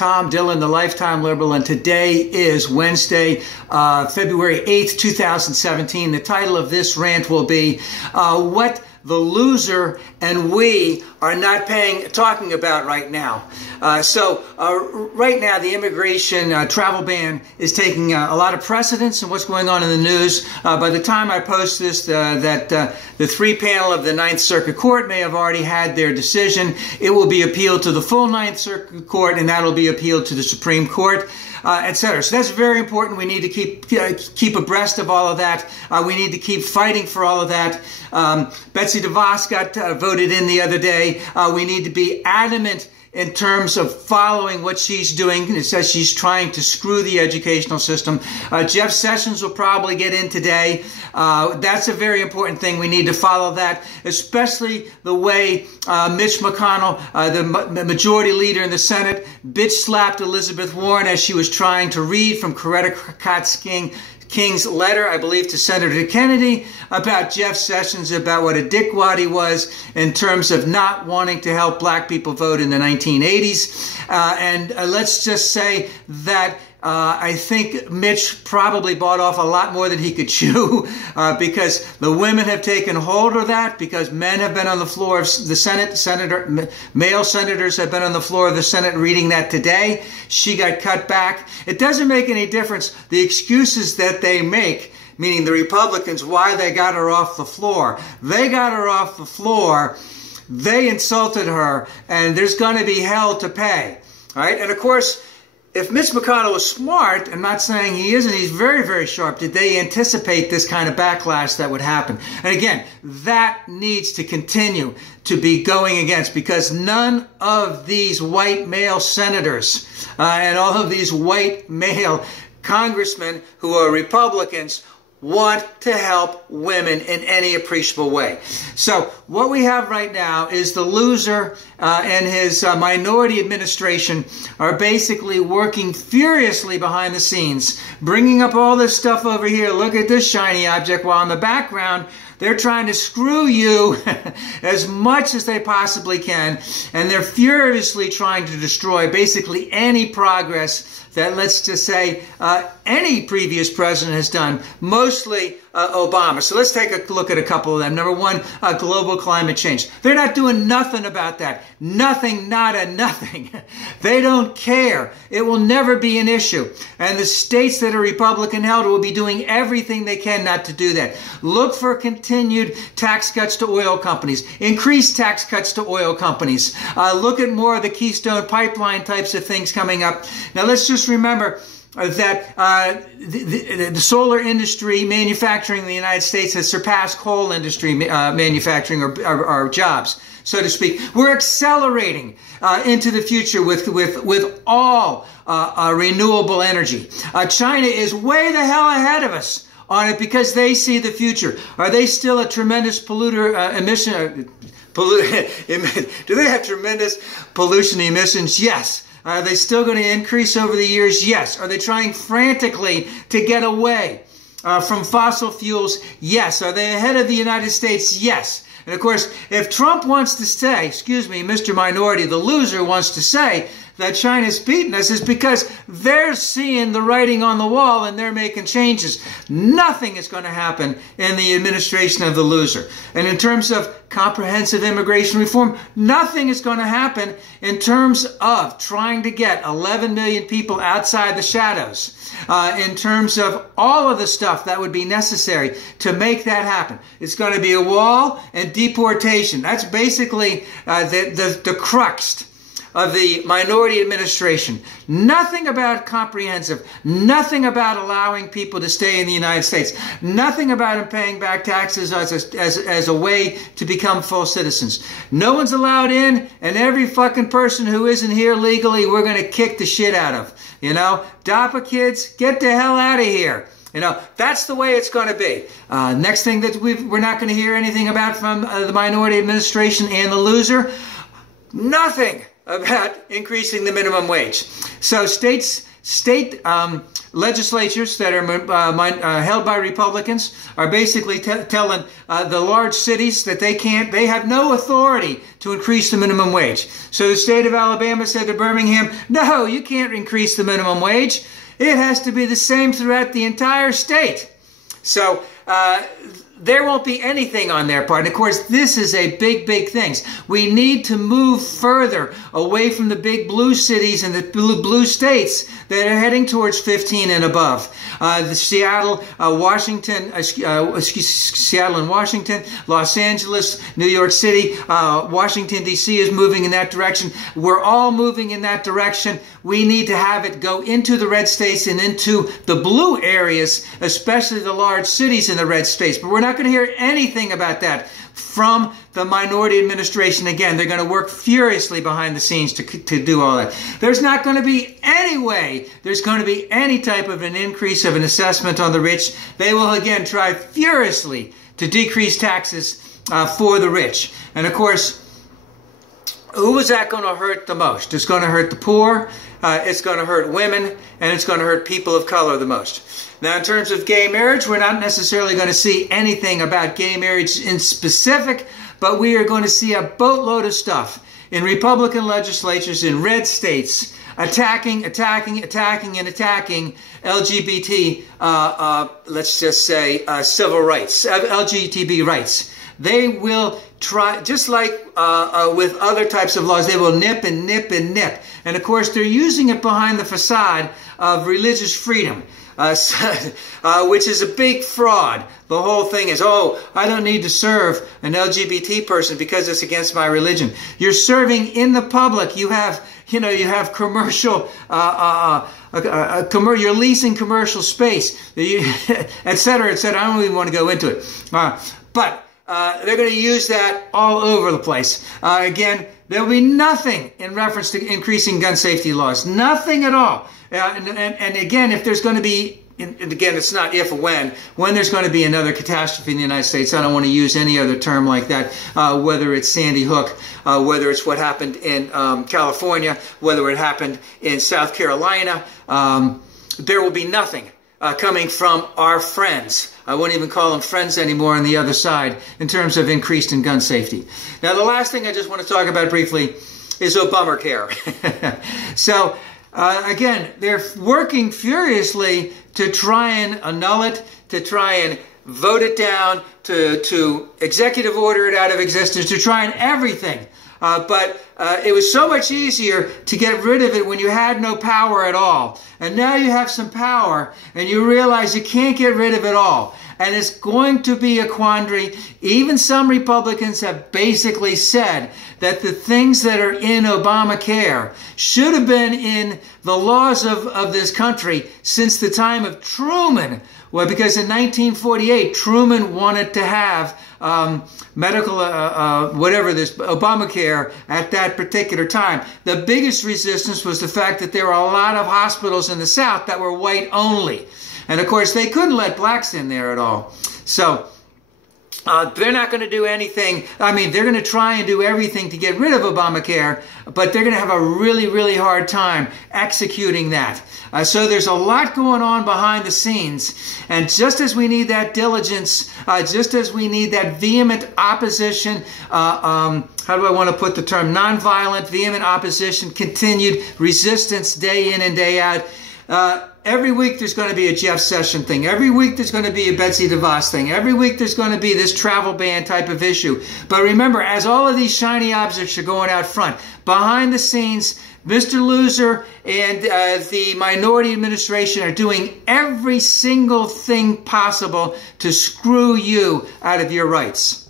Tom Dillon, the Lifetime Liberal, and today is Wednesday, February 8th, 2017. The title of this rant will be What the Loser and We Are Not Talking About Right Now. Right now, the immigration travel ban is taking a lot of precedence in what's going on in the news. By the time I post this, the three panel of the Ninth Circuit Court may have already had their decision. It will be appealed to the full Ninth Circuit Court, and that'll be appealed to the Supreme Court, etc. So that's very important. We need to keep abreast of all of that. We need to keep fighting for all of that. Betsy DeVos got voted in the other day. We need to be adamant in terms of following what she's doing. It says she's trying to screw the educational system. Jeff Sessions will probably get in today. That's a very important thing. We need to follow that, especially the way Mitch McConnell, the majority leader in the Senate, bitch-slapped Elizabeth Warren as she was trying to read from Coretta King's letter, I believe, to Senator Kennedy about Jeff Sessions, about what a dickwad he was in terms of not wanting to help black people vote in the 1980s. Let's just say that I think Mitch probably bought off a lot more than he could chew because the women have taken hold of that, because men have been on the floor of the Senate, male senators have been on the floor of the Senate reading that today. She got cut back. It doesn't make any difference, the excuses that they make, meaning the Republicans, why they got her off the floor. They got her off the floor. They insulted her, and there's going to be hell to pay. All right? And of course, if Mitch McConnell was smart, I'm not saying he isn't, he's very, very sharp, did they anticipate this kind of backlash that would happen? And again, that needs to continue to be going against, because none of these white male senators and all of these white male congressmen who are Republicans want to help women in any appreciable way. So what we have right now is the loser and his minority administration are basically working furiously behind the scenes, bringing up all this stuff over here. Look at this shiny object, while in the background they're trying to screw you as much as they possibly can, and they're furiously trying to destroy basically any progress that, let's just say, any previous president has done, mostly Obama. So let's take a look at a couple of them. Number one, global climate change. They're not doing nothing about that. Nothing, nada, nothing. They don't care. It will never be an issue. And the states that are Republican held will be doing everything they can not to do that. Look for continued tax cuts to oil companies. Increase tax cuts to oil companies. Look at more of the Keystone Pipeline types of things coming up. Now let's just remember that the solar industry manufacturing in the United States has surpassed coal industry manufacturing or jobs, so to speak. We're accelerating into the future with all renewable energy. China is way the hell ahead of us on it because they see the future. Are they still a tremendous polluter emission? Do they have tremendous pollution emissions? Yes. Are they still going to increase over the years? Yes. Are they trying frantically to get away from fossil fuels? Yes. Are they ahead of the United States? Yes. And of course, if Trump wants to say, excuse me, Mr. Minority, the loser wants to say that China's beaten us, is because they're seeing the writing on the wall and they're making changes. Nothing is going to happen in the administration of the loser. And in terms of comprehensive immigration reform, nothing is going to happen in terms of trying to get 11 million people outside the shadows. In terms of all of the stuff that would be necessary to make that happen. It's going to be a wall and deportation. That's basically the crux of the minority administration. Nothing about comprehensive, nothing about allowing people to stay in the United States, nothing about them paying back taxes as a way to become full citizens. No one's allowed in, and every fucking person who isn't here legally, we're going to kick the shit out of. You know, DAPA kids, get the hell out of here. You know, that's the way it's going to be. Next thing that we're not going to hear anything about from the minority administration and the loser, nothing about increasing the minimum wage. So states State legislatures that are held by Republicans are basically telling the large cities that they have no authority to increase the minimum wage. So the state of Alabama said to Birmingham, no, you can't increase the minimum wage. It has to be the same throughout the entire state. So there won't be anything on their part. And of course, this is a big, big thing. We need to move further away from the big blue cities and the blue states that are heading towards 15 and above. Seattle and Washington, Los Angeles, New York City, Washington, D.C. is moving in that direction. We're all moving in that direction. We need to have it go into the red states and into the blue areas, especially the large cities in the red states. But we're not going to hear anything about that from the Minority Administration. Again, they're going to work furiously behind the scenes to do all that. There's not going to be any way there's going to be any type of an increase of an assessment on the rich. They will again try furiously to decrease taxes for the rich. And of course, who is that going to hurt the most? It's going to hurt the poor, it's going to hurt women, and it's going to hurt people of color the most. Now, in terms of gay marriage, we're not necessarily going to see anything about gay marriage in specific, but we are going to see a boatload of stuff in Republican legislatures in red states attacking LGBT, let's just say civil rights, LGBT rights. They will try, just like with other types of laws, they will nip and nip and nip. And of course, they're using it behind the facade of religious freedom, which is a big fraud. The whole thing is, oh, I don't need to serve an LGBT person because it's against my religion. You're serving in the public. You have commercial, you're leasing commercial space, et cetera, et cetera. I don't even want to go into it. But they're going to use that all over the place. Again, there will be nothing in reference to increasing gun safety laws. Nothing at all. And again, if there's going to be, and again, it's not if or when there's going to be another catastrophe in the United States, I don't want to use any other term like that, whether it's Sandy Hook, whether it's what happened in California, whether it happened in South Carolina, there will be nothing coming from our friends. I won't even call them friends anymore on the other side in terms of increased in gun safety. Now, the last thing I just want to talk about briefly is ObummerCare. So, again, they're working furiously to try and annul it, to try and vote it down, to executive order it out of existence, to try and everything. But it was so much easier to get rid of it when you had no power at all. And now you have some power, and you realize you can't get rid of it all. And it's going to be a quandary. Even some Republicans have basically said that the things that are in Obamacare should have been in the laws of this country since the time of Truman. Well, because in 1948, Truman wanted to have medical, Obamacare at that particular time. The biggest resistance was the fact that there were a lot of hospitals in the South that were white only. And of course, they couldn't let blacks in there at all. So they're not going to do anything. I mean, they're going to try and do everything to get rid of Obamacare, but they're going to have a really, really hard time executing that. So there's a lot going on behind the scenes. And just as we need that diligence, just as we need that vehement opposition, how do I want to put the term? Nonviolent, vehement opposition, continued resistance day in and day out. Every week there's going to be a Jeff Sessions thing. Every week there's going to be a Betsy DeVos thing. Every week there's going to be this travel ban type of issue. But remember, as all of these shiny objects are going out front, behind the scenes, Mr. Loser and the Minority Administration are doing every single thing possible to screw you out of your rights.